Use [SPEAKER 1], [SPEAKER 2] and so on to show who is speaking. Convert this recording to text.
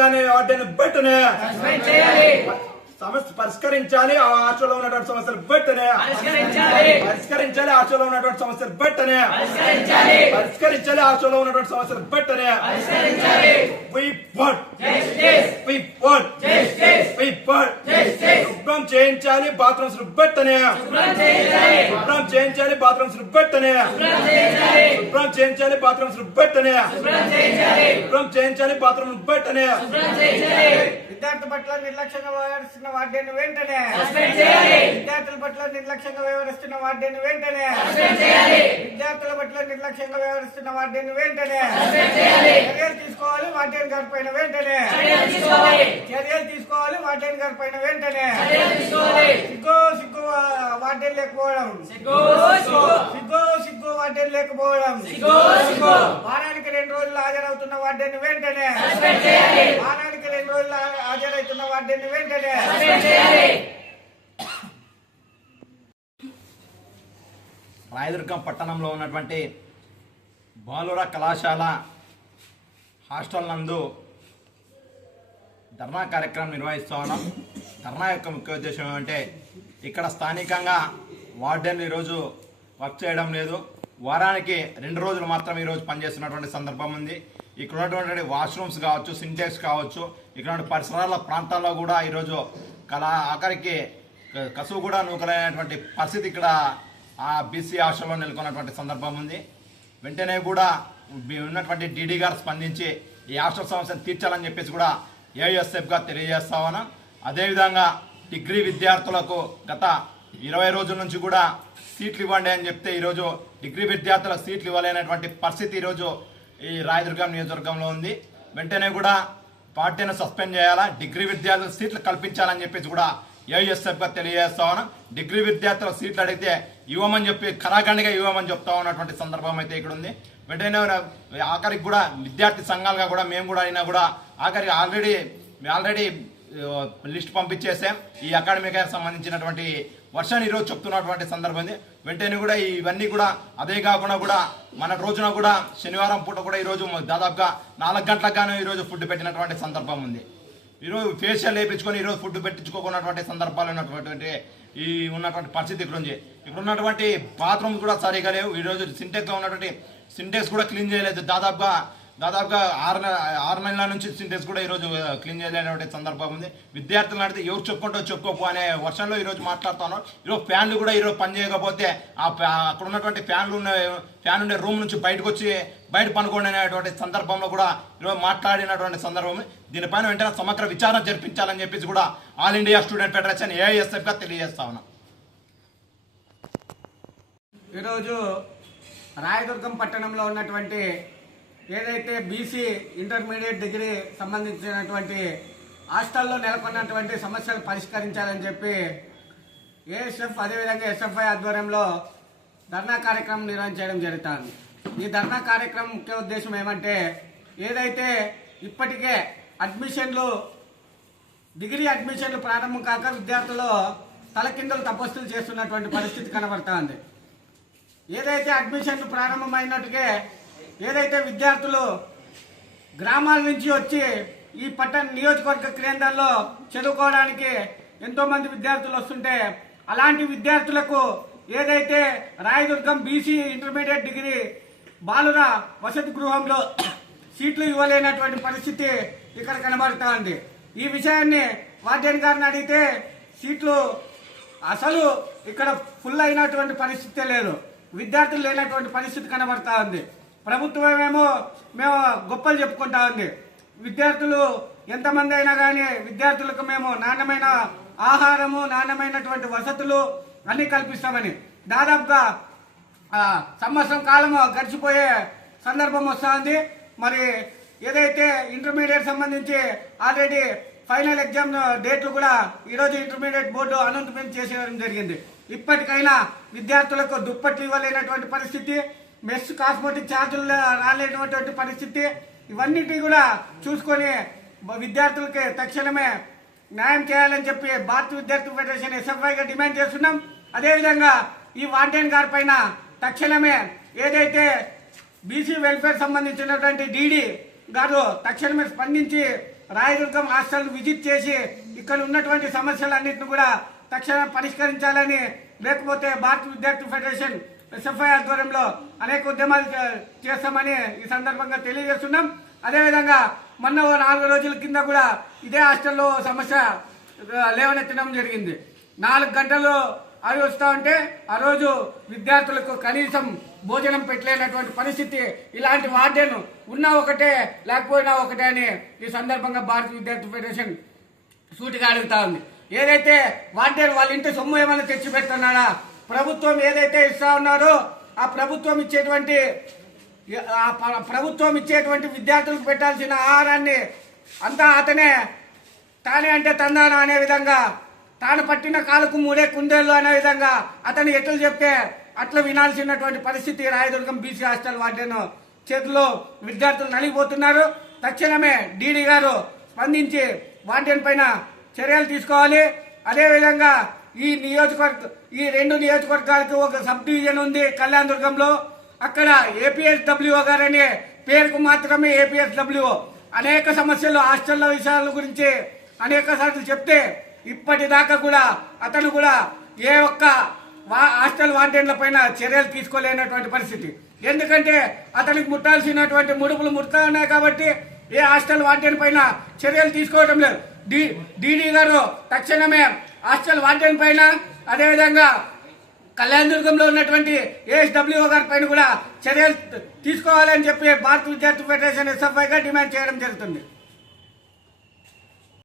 [SPEAKER 1] కానీ వాటిని వెంటనే సమస్య పరిష్కరించాలి. ఆ హాస్టల్లో ఉన్నటువంటి సమస్యలు వెంటనే పరిష్కరించాలి. హాస్టల్లో ఉన్నటువంటి సమస్యలు వెంటనే పరిష్కరించాలి. హాస్టల్లో ఉన్నటువంటి సమస్యలు want. శుభ్రం చేయించాలి బాత్రూమ్స్ వెంటనే శుభ్రం చేయించాలి బాత్రూమ్స్ వెంటనే శుభ్రం చేయించాలి బాత్రూమ్స్ వెంటనే శుభ్రం చేయించాలి. బాత్రూమ్ వెంటనే
[SPEAKER 2] విద్యార్థి పట్ల నిర్లక్ష్యంగా వ్యవహరిస్తున్న వార్డెన్ వెంటనే. విద్యార్థుల పట్ల నిర్లక్ష్యంగా వ్యవహరిస్తున్న వార్డెన్ వెంటనే. విద్యార్థుల పట్ల నిర్లక్ష్యంగా వ్యవహరిస్తున్న వార్డెన్ వెంటనే. చర్యలు తీసుకోవాలి వార్డెన్ గారి పైన వెంటనే. చర్యలు తీసుకోవాలి. వార్డెన్ గారి పైన వెంటనే. సిగ్గు సిగ్గు వార్డెన్ లేకపోవడం. వార్డెన్ లేకపోవడం. వారానికి రెండు రోజులు హాజరవుతున్న వార్డెన్ వెంటనే. వారానికి రెండు రోజులు హాజరవుతున్న వార్డెన్ వెంటనే.
[SPEAKER 3] రాయదుర్గం పట్టణంలో ఉన్నటువంటి బాలుర కళాశాల హాస్టల్ నందు ధర్నా కార్యక్రమం నిర్వహిస్తూ ఉన్నాం. ధర్నా యొక్క ముఖ్య ఉద్దేశం ఏమంటే ఇక్కడ స్థానికంగా వార్డెన్ ఈరోజు వర్క్ చేయడం లేదు. వారానికి రెండు రోజులు మాత్రం ఈరోజు పనిచేస్తున్నటువంటి సందర్భం ఉంది. ఇక్కడ ఉన్నటువంటి వాష్రూమ్స్ కావచ్చు సింటెక్స్ కావచ్చు ఇక్కడ పరిసరాల ప్రాంతాల్లో కూడా ఈరోజు కళా ఆఖరికి కసువు కూడా నూకలైనటువంటి పరిస్థితి ఇక్కడ ఆ బీసీ హాస్టల్లో నెలకొన్నటువంటి సందర్భం ఉంది. వెంటనే కూడా ఉన్నటువంటి డీడీ గారు స్పందించి ఈ హాస్టల్ సమస్యను తీర్చాలని చెప్పేసి కూడా ఏఎస్ఎఫ్గా తెలియజేస్తా ఉన్నాం. అదేవిధంగా డిగ్రీ విద్యార్థులకు గత ఇరవై రోజుల నుంచి కూడా సీట్లు ఇవ్వండి అని చెప్తే ఈరోజు డిగ్రీ విద్యార్థుల సీట్లు ఇవ్వలేనటువంటి పరిస్థితి ఈరోజు ఈ రాయదుర్గం నియోజకవర్గంలో ఉంది. వెంటనే కూడా పార్టీని సస్పెండ్ చేయాలా? డిగ్రీ విద్యార్థులకు సీట్లు కల్పించాలని చెప్పేసి కూడా ఏఎస్ఎఫ్గా తెలియజేస్తా ఉన్నాం. డిగ్రీ విద్యార్థుల సీట్లు అడిగితే ఇవ్వమని చెప్పి కరాఖండిగా ఇవ్వమని చెప్తా ఉన్నటువంటి సందర్భం అయితే ఇక్కడ ఉంది. వెంటనే ఆఖరికి కూడా విద్యార్థి సంఘాలుగా కూడా మేము కూడా అయినా కూడా ఆఖరికి ఆల్రెడీ ఆల్రెడీ లిస్ట్ పంపించేసాం. ఈ అకాడమిక్ ఇయర్ సంబంధించినటువంటి వర్షాన్ని ఈరోజు చెప్తున్నటువంటి సందర్భం ఉంది వెంటనే కూడా ఇవన్నీ కూడా అదే కాకుండా కూడా మన రోజున కూడా శనివారం పూట కూడా ఈరోజు దాదాపుగా నాలుగు గంటలకు గాను ఈరోజు ఫుడ్ పెట్టినటువంటి సందర్భం ఉంది. ఈరోజు ఫేషియల్ వేయించుకొని ఈరోజు ఫుడ్ పెట్టించుకోకున్నటువంటి సందర్భాలు ఉన్నటువంటి ఈ ఉన్నటువంటి పరిస్థితి ఇక్కడ ఉంది. ఇక్కడ ఉన్నటువంటి బాత్రూమ్స్ కూడా సరిగా లేవు. ఈరోజు సింటెక్స్లో ఉన్నటువంటి సింటెక్స్ కూడా క్లీన్ చేయలేదు. దాదాపుగా దాదాపుగా ఆరు నెల ఆరు నెలల నుంచి సింటెక్స్ కూడా ఈరోజు క్లీన్ చేయలేనటువంటి సందర్భం ఉంది. విద్యార్థులు అడిగితే ఎవరు చెప్పుకుంటో చెప్పుకోకు అనే వర్షంలో ఈరోజు మాట్లాడుతున్నాం. ఈరోజు ఫ్యాన్లు కూడా ఈరోజు పని చేయకపోతే ఆ అక్కడ ఉన్నటువంటి ఫ్యాన్లు ఉన్న ఫ్యాన్ ఉండే రూమ్ నుంచి బయటకు వచ్చి బయట పనుకోండి అనేటువంటి సందర్భంలో కూడా ఈరోజు మాట్లాడినటువంటి సందర్భం దీనిపైన వెంటనే సమగ్ర విచారణ జరిపించాలని చెప్పేసి కూడా ఆల్ ఇండియా స్టూడెంట్ ఫెడరేషన్ ఏఐఎస్ఎఫ్గా తెలియజేస్తా ఉన్నాం.
[SPEAKER 2] ఈరోజు రాయదుర్గం పట్టణంలో ఉన్నటువంటి ఏదైతే బీసీ ఇంటర్మీడియట్ డిగ్రీ సంబంధించినటువంటి హాస్టల్లో నెలకొన్నటువంటి సమస్యలు పరిష్కరించాలని చెప్పి ఏఎస్ఎఫ్ అదేవిధంగా ఎస్ఎఫ్ఐ ఆధ్వర్యంలో ధర్నా కార్యక్రమం నిర్వహించడం జరుగుతుంది. ఈ ధర్నా కార్యక్రమం ముఖ్య ఉద్దేశం ఏమంటే ఏదైతే ఇప్పటికే అడ్మిషన్లు డిగ్రీ అడ్మిషన్లు ప్రారంభం కాక విద్యార్థులు తలకిందులు తపస్సులు చేస్తున్నటువంటి పరిస్థితి కనబడుతోంది. ఏదైతే అడ్మిషన్లు ప్రారంభమైనట్టుగా ఏదైతే విద్యార్థులు గ్రామాల నుంచి వచ్చి ఈ పట్టణ నియోజకవర్గ కేంద్రాల్లో చదువుకోవడానికి ఎంతోమంది విద్యార్థులు వస్తుంటే అలాంటి విద్యార్థులకు ఏదైతే రాయదుర్గం బీసీ ఇంటర్మీడియట్ డిగ్రీ బాలుర వసతి గృహంలో సీట్లు ఇవ్వలేనటువంటి పరిస్థితి ఇక్కడ కనబడుతూ ఉంది. ఈ విషయాన్ని వార్డెన్ గారిని అడిగితే సీట్లు అసలు ఇక్కడ ఫుల్ అయినటువంటి పరిస్థితే లేదు. విద్యార్థులు లేనటువంటి పరిస్థితి కనబడతా ఉంది. ప్రభుత్వం ఏమో మేము గొప్పలు చెప్పుకుంటా ఉంది. విద్యార్థులు ఎంతమంది అయినా కానీ విద్యార్థులకు మేము నాణ్యమైన ఆహారము నాణ్యమైనటువంటి వసతులు అన్ని కల్పిస్తామని. దాదాపుగా సంవత్సరం కాలము గడిచిపోయే సందర్భం వస్తూ ఉంది మరి ఏదైతే ఇంటర్మీడియట్ సంబంధించి ఆల్రెడీ ఫైనల్ ఎగ్జామ్ డేట్లు కూడా ఈరోజు ఇంటర్మీడియట్ బోర్డు అనౌన్స్మెంట్ చేసేయడం జరిగింది. ఇప్పటికైనా విద్యార్థులకు దుప్పట్లు ఇవ్వలేనటువంటి పరిస్థితి. మెస్ కాస్మెటిక్ ఛార్జీలు రాలేనటువంటి పరిస్థితి. ఇవన్నిటి కూడా చూసుకొని విద్యార్థులకి తక్షణమే న్యాయం చేయాలని చెప్పి భారత విద్యార్థి ఫెడరేషన్ ఎస్ఎఫ్ఐగా డిమాండ్ చేస్తున్నాం. అదేవిధంగా ఈ వార్డెన్ గారి పైన తక్షణమే ఏదైతే బీసీ వెల్ఫేర్ సంబంధించినటువంటి డీడీ గారు తక్షణమే స్పందించి రాయదుర్గం హాస్టల్ విజిట్ చేసి ఇక్కడ ఉన్నటువంటి సమస్యలన్నింటిని కూడా తక్షణం పరిష్కరించాలని లేకపోతే భారత విద్యార్థి ఫెడరేషన్ ఎస్ఎఫ్ఐ ఆధ్వర్యంలో అనేక ఉద్యమాలు చేస్తామని ఈ సందర్భంగా తెలియజేస్తున్నాం. అదేవిధంగా మొన్న ఓ నాలుగు రోజుల కింద కూడా ఇదే హాస్టల్లో సమస్య లేవనెత్తడం జరిగింది. నాలుగు గంటలు అవి వస్తా ఉంటే ఆ రోజు విద్యార్థులకు కనీసం భోజనం పెట్టలేనటువంటి పరిస్థితి ఇలాంటి వార్డెన్ ఉన్నా ఒకటే లేకపోయినా ఒకటే అని ఈ సందర్భంగా భారత విద్యార్థి ఫెడరేషన్ సూటిగా అడుగుతా ఉంది. ఏదైతే వార్డెన్ వాళ్ళ ఇంటి సొమ్ము ఏమైనా తెచ్చి పెడుతున్నాడా? ప్రభుత్వం ఏదైతే ఇస్తా ఉన్నారో ఆ ప్రభుత్వం ఇచ్చేటువంటి ప్రభుత్వం ఇచ్చేటువంటి విద్యార్థులకు పెట్టాల్సిన ఆహారాన్ని అంతా అతనే తానే అంటే తందాన అనే విధంగా తాను పట్టిన కాలుకు మూడే కుందేళ్ళు అనే విధంగా అతను ఎట్లు చెప్తే అట్లా వినాల్సినటువంటి పరిస్థితి రాయదుర్గం బీసీ హాస్టల్ వార్డెన్ చేతిలో విద్యార్థులు నలిగిపోతున్నారు. తక్షణమే డీడీ గారు స్పందించి వార్డెన్ పైన చర్యలు తీసుకోవాలి. అదేవిధంగా ఈ నియోజకవర్గ ఈ రెండు నియోజకవర్గాలకు ఒక సబ్ డివిజన్ ఉంది కళ్యాణదుర్గంలో అక్కడ ఏపీఎస్డబ్ల్యూఓ గారనే పేరుకు మాత్రమే ఏపీఎస్డబ్ల్యూఓ అనేక సమస్యలు హాస్టళ్ళ విషయాల గురించి అనేక సార్లు చెప్తే ఇప్పటిదాకా కూడా అతను కూడా ఏ ఒక్క వా- హాస్టల్ వార్డెన్ల పైన చర్యలు తీసుకోలేనటువంటి పరిస్థితి. ఎందుకంటే అతనికి ముట్టాల్సినటువంటి ముడుపులు ముడతా ఉన్నాయి కాబట్టి ఏ హాస్టల్ వార్డెన్ పైన చర్యలు తీసుకోవడం లేదు. డి డీడీ గారు తక్షణమే హాస్టల్ వార్డెన్ పైన అదేవిధంగా కళ్యాణదుర్గంలో ఉన్నటువంటి ఏఎస్డబ్ల్యూఓ గారి పైన కూడా చర్యలు తీసుకోవాలని చెప్పి భారత విద్యార్థి ఫెడరేషన్ ఎస్ఎఫ్ఐగా డిమాండ్ చేయడం జరుగుతుంది.